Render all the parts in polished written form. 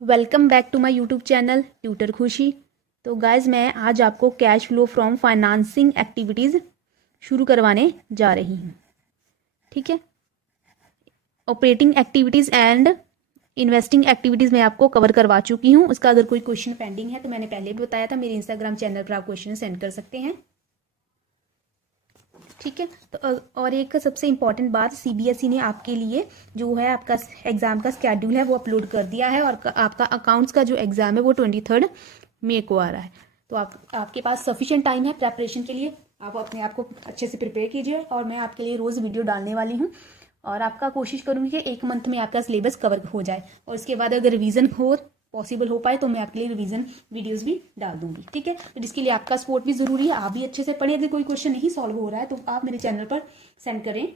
Welcome back to my YouTube channel tutor Khushi. तो guys मैं आज आपको cash flow from financing activities शुरू करवाने जा रही हूँ। ठीक है, operating activities and investing activities मैं आपको कवर करवा चुकी हूँ। उसका अगर कोई क्वेश्चन पेंडिंग है तो मैंने पहले भी बताया था, मेरे इंस्टाग्राम चैनल पर आप क्वेश्चन सेंड कर सकते हैं। ठीक है, तो और एक सबसे इम्पॉर्टेंट बात, सीबीएसई ने आपके लिए जो है आपका एग्ज़ाम का स्केड्यूल है वो अपलोड कर दिया है, और आपका अकाउंट्स का जो एग्ज़ाम है वो 23 मई को आ रहा है। तो आपके पास सफिशिएंट टाइम है प्रेपरेशन के लिए। आप अपने आप को अच्छे से प्रिपेयर कीजिए, और मैं आपके लिए रोज़ वीडियो डालने वाली हूँ, और आपका कोशिश करूँगी कि एक मंथ में आपका सिलेबस कवर हो जाए, और उसके बाद अगर रिवीजन हो पॉसिबल हो पाए तो मैं आपके लिए रिवीजन वीडियोस भी डाल दूंगी। ठीक है, तो जिसके लिए आपका सपोर्ट भी जरूरी है, आप भी अच्छे से पढ़ें। अगर कोई क्वेश्चन नहीं सॉल्व हो रहा है तो आप मेरे चैनल पर सेंड करें,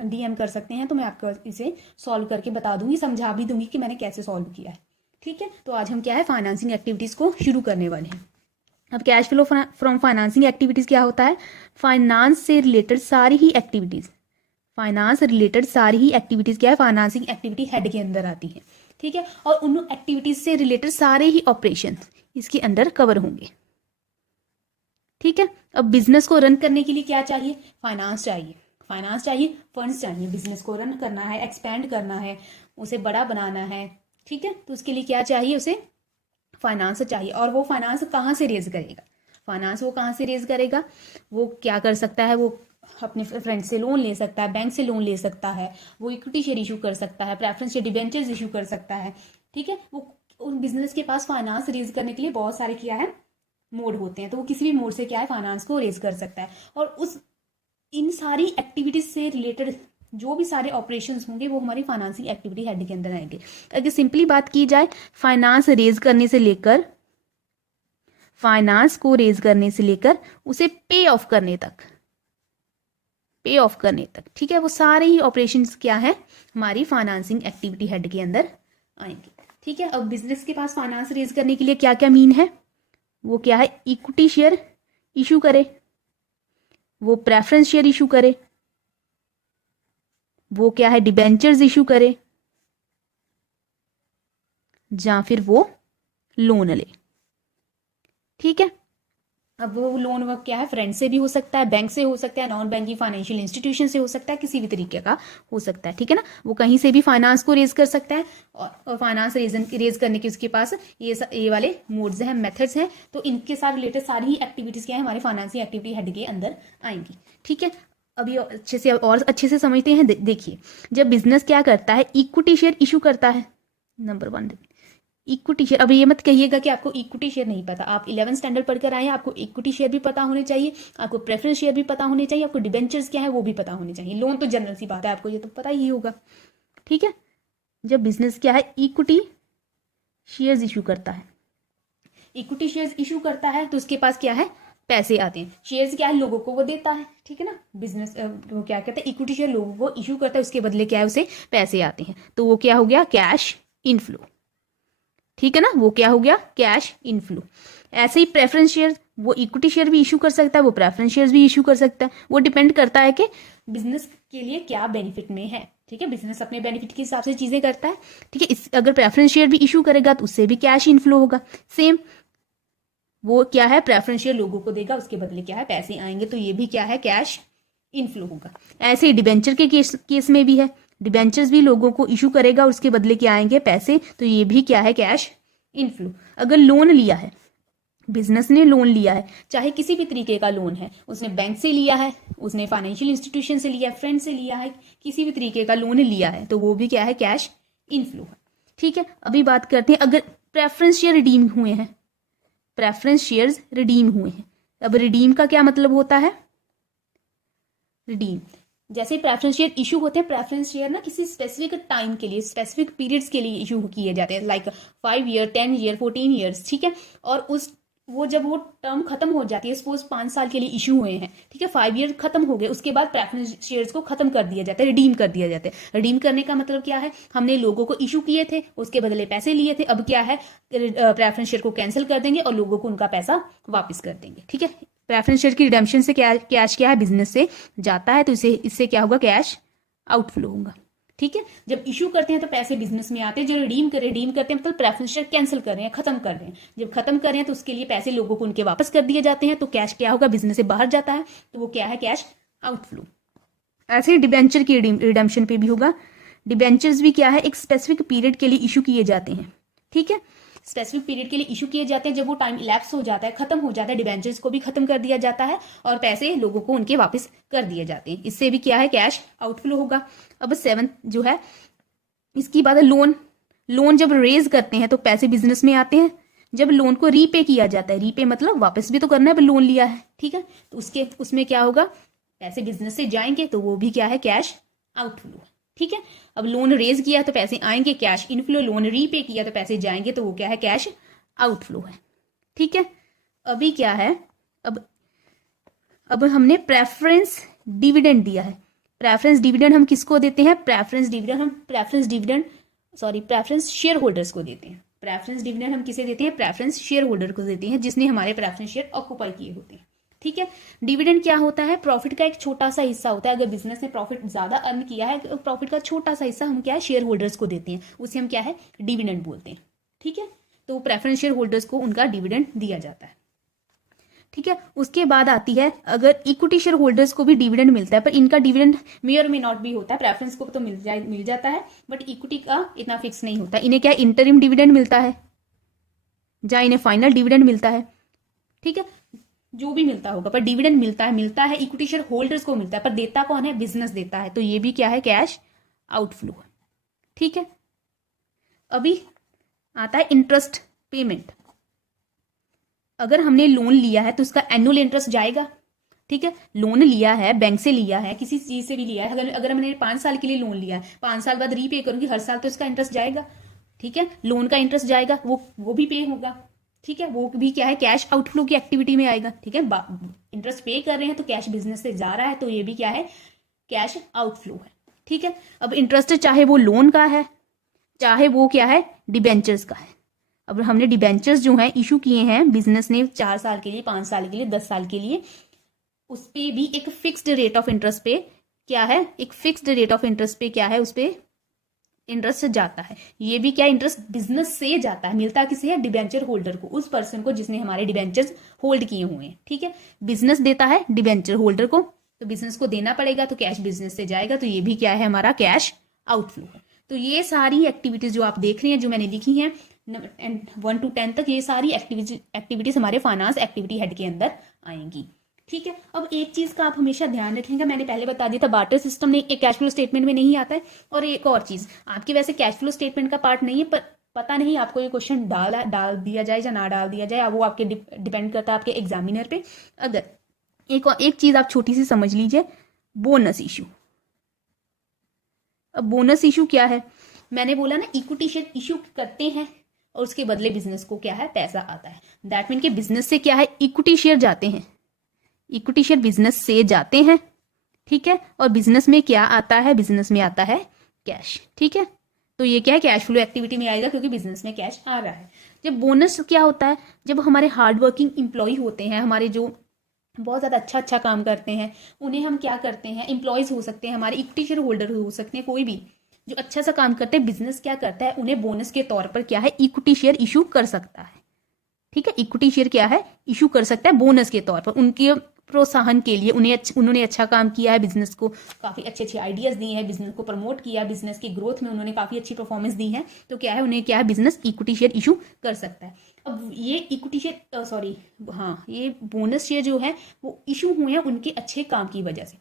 डीएम कर सकते हैं, तो मैं आपको इसे सॉल्व करके बता दूंगी, समझा भी दूंगी कि मैंने कैसे सॉल्व किया है। ठीक है, तो आज हम क्या है फाइनेंसिंग एक्टिविटीज़ को शुरू करने वाले हैं। अब cash flow from financing activities क्या होता है? फाइनेंस से रिलेटेड सारी ही एक्टिविटीज़, फाइनेंस रिलेटेड सारी ही एक्टिविटीज़ क्या है फाइनेंसिंग एक्टिविटी हेड के अंदर आती है। ठीक है, और उन एक्टिविटीज से रिलेटेड सारे ही ऑपरेशन इसके अंदर कवर होंगे। ठीक है, अब बिजनेस को रन करने के लिए क्या चाहिए? फाइनेंस चाहिए। फाइनेंस चाहिए, फंड्स चाहिए। बिजनेस को रन करना है, एक्सपेंड करना है, उसे बड़ा बनाना है। ठीक है, तो उसके लिए क्या चाहिए? उसे फाइनेंस चाहिए। और वो फाइनेंस कहाँ से रेज करेगा? फाइनेंस वो कहाँ से रेज करेगा? वो क्या कर सकता है? वो अपने फ्रेंड से लोन ले सकता है, बैंक से लोन ले सकता है, वो इक्विटी शेयर इशू कर सकता है, प्रेफरेंस शेयर डिबेंचर्स इशू कर सकता है। ठीक है, वो उन बिजनेस के पास फाइनेंस रेज करने के लिए बहुत सारे क्या है मोड होते हैं, तो वो किसी भी मोड से क्या है फाइनेंस को रेज कर सकता है। और उस इन सारी एक्टिविटीज से रिलेटेड जो भी सारे ऑपरेशंस होंगे वो हमारी फाइनेंसिंग एक्टिविटी हेड के अंदर आएंगे। अगर सिंपली बात की जाए, फाइनेंस रेज करने से लेकर, फाइनेंस को रेज करने से लेकर उसे पे ऑफ करने तक, पे ऑफ करने तक, ठीक है, वो सारे ही ऑपरेशंस क्या है हमारी फाइनेंसिंग एक्टिविटी हेड के अंदर आएंगे। ठीक है, अब बिजनेस के पास फाइनेंस रेज करने के लिए क्या क्या मीन है? वो क्या है? इक्विटी शेयर इशू करे, वो प्रेफरेंस शेयर इशू करे, वो क्या है डिबेंचर्स इशू करे, या फिर वो लोन ले। ठीक है, अब वो लोन वर्क क्या है फ्रेंड से भी हो सकता है, बैंक से हो सकता है, नॉन बैंकिंग फाइनेंशियल इंस्टीट्यूशन से हो सकता है, किसी भी तरीके का हो सकता है। ठीक है ना, वो कहीं से भी फाइनेंस को रेज कर सकता है, और फाइनेंस रेज करने के उसके पास ये वाले मोड्स हैं, मेथड्स हैं। तो इनके साथ रिलेटेड सारी ही एक्टिविटीज क्या है हमारे फाइनेंसिंग एक्टिविटी हेड के अंदर आएंगी। ठीक है, अभी अच्छे से और अच्छे से समझते हैं। देखिए, जब बिजनेस क्या करता है, इक्विटी शेयर इशू करता है। Number 1 equity share. अब ये मत कहिएगा कि आपको इक्विटी शेयर नहीं पता। आप 11th स्टैंडर्ड पढ़कर आए हैं, आपको इक्विटी शेयर भी पता होने चाहिए, आपको प्रेफरेंस शेयर भी पता होने चाहिए, आपको डिबेंचर्स क्या है वो भी पता होने चाहिए। लोन तो जनरल सी बात है, आपको ये तो पता ही होगा। ठीक है, जब बिजनेस क्या है इक्विटी शेयर्स इशू करता है, इक्विटी शेयर्स इशू करता है, तो उसके पास क्या है पैसे आते हैं। शेयर्स क्या है लोगों को वो देता है। ठीक है ना, बिजनेस वो क्या कहता है इक्विटी शेयर लोगों को इशू करता है, उसके बदले क्या है उसे पैसे आते हैं, तो वो क्या हो गया कैश इनफ्लो। ठीक है ना, वो क्या हो गया कैश इनफ्लो। ऐसे ही प्रेफरेंस शेयर, वो इक्विटी शेयर भी इशू कर सकता है, वो प्रेफरेंस शेयर भी इशू कर सकता है। वो डिपेंड करता है कि बिजनेस के लिए क्या बेनिफिट में है। ठीक है, बिजनेस अपने बेनिफिट के हिसाब से चीजें करता है। ठीक है, अगर प्रेफरेंस शेयर भी इशू करेगा तो उससे भी कैश इनफ्लो होगा। सेम वो क्या है प्रेफरेंस शेयर लोगों को देगा, उसके बदले क्या है पैसे आएंगे, तो ये भी क्या है कैश इनफ्लो होगा। ऐसे ही डिबेंचर के केस में भी है, डिबेंचर्स भी लोगों को इशू करेगा, उसके बदले क्या आएंगे पैसे, तो ये भी क्या है कैश इनफ्लो। अगर लोन लिया है, बिजनेस ने लोन लिया है, चाहे किसी भी तरीके का लोन है, उसने बैंक से लिया है, उसने फाइनेंशियल इंस्टीट्यूशन से लिया है, फ्रेंड से लिया है, किसी भी तरीके का लोन लिया है, तो वो भी क्या है कैश इनफ्लो है। ठीक है, अभी बात करते हैं अगर प्रेफरेंस शेयर रिडीम हुए हैं, प्रेफरेंस शेयर्स रिडीम हुए हैं। अब रिडीम का क्या मतलब होता है? रिडीम, जैसे प्रेफरेंस शेयर इशू होते हैं, प्रेफरेंस शेयर ना किसी स्पेसिफिक टाइम के लिए, स्पेसिफिक पीरियड्स के लिए इशू किए जाते हैं, लाइक 5 ईयर, 10 ईयर, 14 ईयर्स। ठीक है, और उस वो जब वो टर्म खत्म हो जाती है, सपोज 5 साल के लिए इशू हुए हैं, ठीक है, 5 ईयर खत्म हो गए, उसके बाद प्रेफरेंस शेयर्स को खत्म कर दिया जाता है, रिडीम कर दिया जाता है। रिडीम करने का मतलब क्या है? हमने लोगों को इशू किए थे, उसके बदले पैसे लिए थे, अब क्या है प्रेफरेंस शेयर को कैंसिल कर देंगे और लोगों को उनका पैसा वापस कर देंगे। ठीक है, प्रेफरेंस शेयर की रिडेम्पशन से क्या कैश क्या है बिजनेस से जाता है, तो इससे क्या होगा कैश आउटफ्लो होगा। ठीक है, जब इशू करते हैं तो पैसे बिजनेस में आते हैं, जो रिडीम करते हैं मतलब प्रेफरेंस शेयर कैंसिल कर रहे हैं, खत्म कर रहे हैं। जब खत्म कर रहे हैं तो उसके लिए पैसे लोगों को उनके वापस कर दिए जाते हैं, तो कैश क्या होगा, बिजनेस से बाहर जाता है, तो वो क्या है, कैश आउटफ्लो। ऐसे ही डिबेंचर की रिडेम्पशन पे भी होगा। डिबेंचर्स भी क्या है, एक स्पेसिफिक पीरियड के लिए इशू किए जाते हैं। ठीक है, स्पेसिफिक पीरियड के लिए इशू किए जाते हैं, जब वो टाइम इलैप्स हो जाता है, खत्म हो जाता है, डिबेंचर्स को भी खत्म कर दिया जाता है और पैसे लोगों को उनके वापस कर दिए जाते हैं। इससे भी क्या है, कैश आउटफ्लो होगा। अब 7 जो है, इसकी बात है लोन। लोन जब रेज करते हैं तो पैसे बिजनेस में आते हैं। जब लोन को रीपे किया जाता है, रीपे मतलब वापस भी तो करना है, लोन लिया है, ठीक है, तो उसमें क्या होगा, पैसे बिजनेस से जाएंगे, तो वो भी क्या है, कैश आउटफ्लो। ठीक है, अब लोन रेज किया तो पैसे आएंगे, कैश इनफ्लो। लोन रीपे किया तो पैसे जाएंगे, तो वो क्या है, कैश आउटफ्लो है। ठीक है, अभी क्या है, अब हमने प्रेफरेंस डिविडेंड दिया है। प्रेफरेंस डिविडेंड हम किसको देते हैं, प्रेफरेंस शेयर होल्डर्स को देते हैं। प्रेफरेंस डिविडेंड हम किसे देते हैं, प्रेफरेंस शेयर होल्डर को देते हैं, जिसने हमारे प्रेफरेंस शेयर ऑक्यूपाई किए होते हैं। ठीक है, डिविडेंड क्या होता है, प्रॉफिट का एक छोटा सा हिस्सा होता है। अगर बिजनेस ने प्रॉफिट ज्यादा अर्न किया है तो प्रॉफिट का छोटा सा हिस्सा हम क्या है, शेयर होल्डर्स को देते हैं, उसे हम क्या है, डिविडेंड बोलते हैं। ठीक है, तो प्रेफरेंस शेयर होल्डर्स को उनका डिविडेंड दिया जाता है। ठीक है, उसके बाद आती है, अगर इक्विटी शेयर होल्डर्स को भी डिविडेंड मिलता है, पर इनका डिविडेंड मे और मे नॉट भी होता है। प्रेफरेंस को तो मिल जाता है, बट इक्विटी का इतना फिक्स नहीं होता। इन्हें क्या इंटरिम डिविडेंड मिलता है, जहां इन्हें फाइनल डिविडेंड मिलता है। ठीक है, जो भी मिलता होगा, पर डिविडेंड मिलता है इक्विटी शेयर होल्डर्स को मिलता है, पर देता कौन है, बिजनेस देता है, तो ये भी क्या है, कैश आउटफ्लो है। ठीक है, अभी आता है इंटरेस्ट पेमेंट। अगर हमने लोन लिया है तो उसका एनुअल इंटरेस्ट जाएगा। ठीक है, लोन लिया है, बैंक से लिया है, किसी चीज से भी लिया है, अगर मैंने 5 साल के लिए लोन लिया है, 5 साल बाद रीपे करूंगी, हर साल तो इसका इंटरेस्ट जाएगा। ठीक है, लोन का इंटरेस्ट जाएगा, वो भी पे होगा। ठीक है, वो भी क्या है, कैश आउटफ्लो की एक्टिविटी में आएगा। ठीक है, इंटरेस्ट पे कर रहे हैं तो कैश बिजनेस से जा रहा है, तो ये भी क्या है, कैश आउटफ्लो है। ठीक है, अब इंटरेस्ट चाहे वो लोन का है, चाहे वो क्या है, डिबेंचर्स का है। अब हमने डिबेंचर्स जो है इशू किए हैं बिजनेस ने 4 साल के लिए, 5 साल के लिए, 10 साल के लिए, उस पे भी एक फिक्स्ड रेट ऑफ इंटरेस्ट पे क्या है, एक फिक्स्ड रेट ऑफ इंटरेस्ट पे क्या है, उस पे इंटरेस्ट जाता है। ये भी क्या, इंटरेस्ट बिजनेस से जाता है, मिलता किसे है, डिबेंचर होल्डर को, उस पर्सन को जिसने हमारे डिबेंचर्स होल्ड किए हुए हैं। ठीक है, बिजनेस देता है डिबेंचर होल्डर को, तो बिजनेस को देना पड़ेगा, तो कैश बिजनेस से जाएगा, तो ये भी क्या है, हमारा कैश आउटफ्लो है। तो ये सारी एक्टिविटीज जो आप देख रहे हैं, जो मैंने लिखी हैं 1 to 10 तक, ये सारी एक्टिविटीज हमारे फाइनेंस एक्टिविटी हेड के अंदर आएंगी। ठीक है, अब एक चीज का आप हमेशा ध्यान रखेंगे, मैंने पहले बता दिया था, बार्टर सिस्टम ने एक कैश फ्लो स्टेटमेंट में नहीं आता है। और एक और चीज, आपके वैसे कैश फ्लो स्टेटमेंट का पार्ट नहीं है, पर पता नहीं आपको ये क्वेश्चन डाल दिया जाए या ना डाल दिया जाए, वो आपके डिपेंड करता है आपके एग्जामिनर पे। अगर एक चीज आप छोटी सी समझ लीजिए, बोनस इशू। अब बोनस इशू क्या है, मैंने बोला ना, इक्विटी शेयर इशू करते हैं और उसके बदले बिजनेस को क्या है, पैसा आता है। दैट मीन के बिजनेस से क्या है, इक्विटी शेयर जाते हैं, इक्विटी शेयर बिजनेस से जाते हैं। ठीक है, और बिजनेस में क्या आता है, बिजनेस में आता है कैश। ठीक है, तो ये क्या है, कैश फ्लो एक्टिविटी में आएगा, क्योंकि बिजनेस में कैश आ रहा है। जब बोनस क्या होता है, जब हमारे हार्ड वर्किंग इंप्लॉय होते हैं, हमारे जो बहुत ज़्यादा अच्छा काम करते हैं, उन्हें हम क्या करते हैं, इंप्लॉयज हो सकते हैं, हमारे इक्विटी शेयर होल्डर हो सकते हैं, कोई भी जो अच्छा सा काम करते हैं, बिजनेस क्या करता है, उन्हें बोनस के तौर पर क्या है, इक्विटी शेयर इशू कर सकता है। ठीक है, इक्विटी शेयर क्या है, इशू कर सकता है बोनस के तौर पर, उनके प्रोत्साहन के लिए, उन्होंने अच्छा काम किया है, बिजनेस को काफी अच्छे आइडियाज दिए हैं, बिजनेस को प्रमोट किया, बिजनेस की ग्रोथ में उन्होंने काफी अच्छी परफॉर्मेंस दी है, तो क्या है, उन्हें क्या है, बिजनेस इक्विटी शेयर इशू कर सकता है। अब ये इक्विटी शेयर ये बोनस शेयर जो है वो इशू हुए हैं उनके अच्छे काम की वजह से,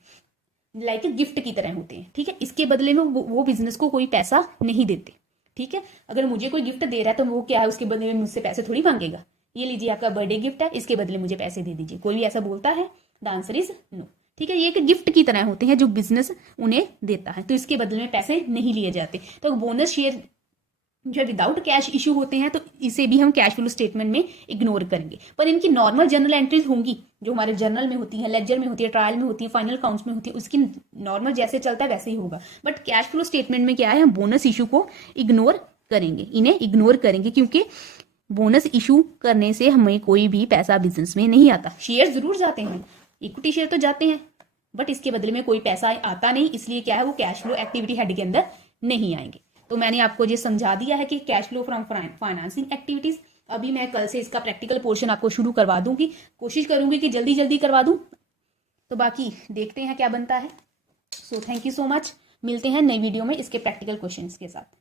लाइक गिफ्ट की तरह होते हैं। ठीक है, इसके बदले में वो बिजनेस को कोई पैसा नहीं देते। ठीक है, अगर मुझे कोई गिफ्ट दे रहा है तो वो क्या है, उसके बदले में मुझसे पैसे थोड़ी मांगेगा, ये लीजिए आपका बर्थडे गिफ्ट है, इसके बदले मुझे पैसे दे दीजिए, कोई भी ऐसा बोलता है? The answer is no. ठीक है, ये एक गिफ्ट की तरह होते हैं जो बिजनेस उन्हें देता है, तो इसके बदले में पैसे नहीं लिए जाते। तो बोनस शेयर जो विदाउट कैश इशू होते हैं, तो इसे भी हम कैश फ्लो स्टेटमेंट में इग्नोर करेंगे, पर इनकी नॉर्मल जर्नल एंट्रीज होंगी, जो हमारे जर्नल में होती है, लेजर में होती है, ट्रायल में होती है, फाइनल अकाउंट्स में होती है, उसकी नॉर्मल जैसे चलता है वैसे ही होगा। बट कैश फ्लो स्टेटमेंट में क्या है, हम बोनस इशू को इग्नोर करेंगे, इन्हें इग्नोर करेंगे, क्योंकि बोनस इशू करने से हमें कोई भी पैसा बिजनेस में नहीं आता। शेयर जरूर जाते हैं, इक्विटी शेयर तो जाते हैं, बट इसके बदले में कोई पैसा आता नहीं, इसलिए क्या है, वो कैश फ्लो एक्टिविटी हेड के अंदर नहीं आएंगे। तो मैंने आपको ये समझा दिया है कि cash flow from financing activities. अभी मैं कल से इसका प्रैक्टिकल पोर्शन आपको शुरू करवा दूंगी, कोशिश करूंगी कि जल्दी जल्दी करवा दूं। तो बाकी देखते हैं क्या बनता है। So thank you so much, मिलते हैं नई वीडियो में इसके प्रैक्टिकल क्वेश्चंस के साथ।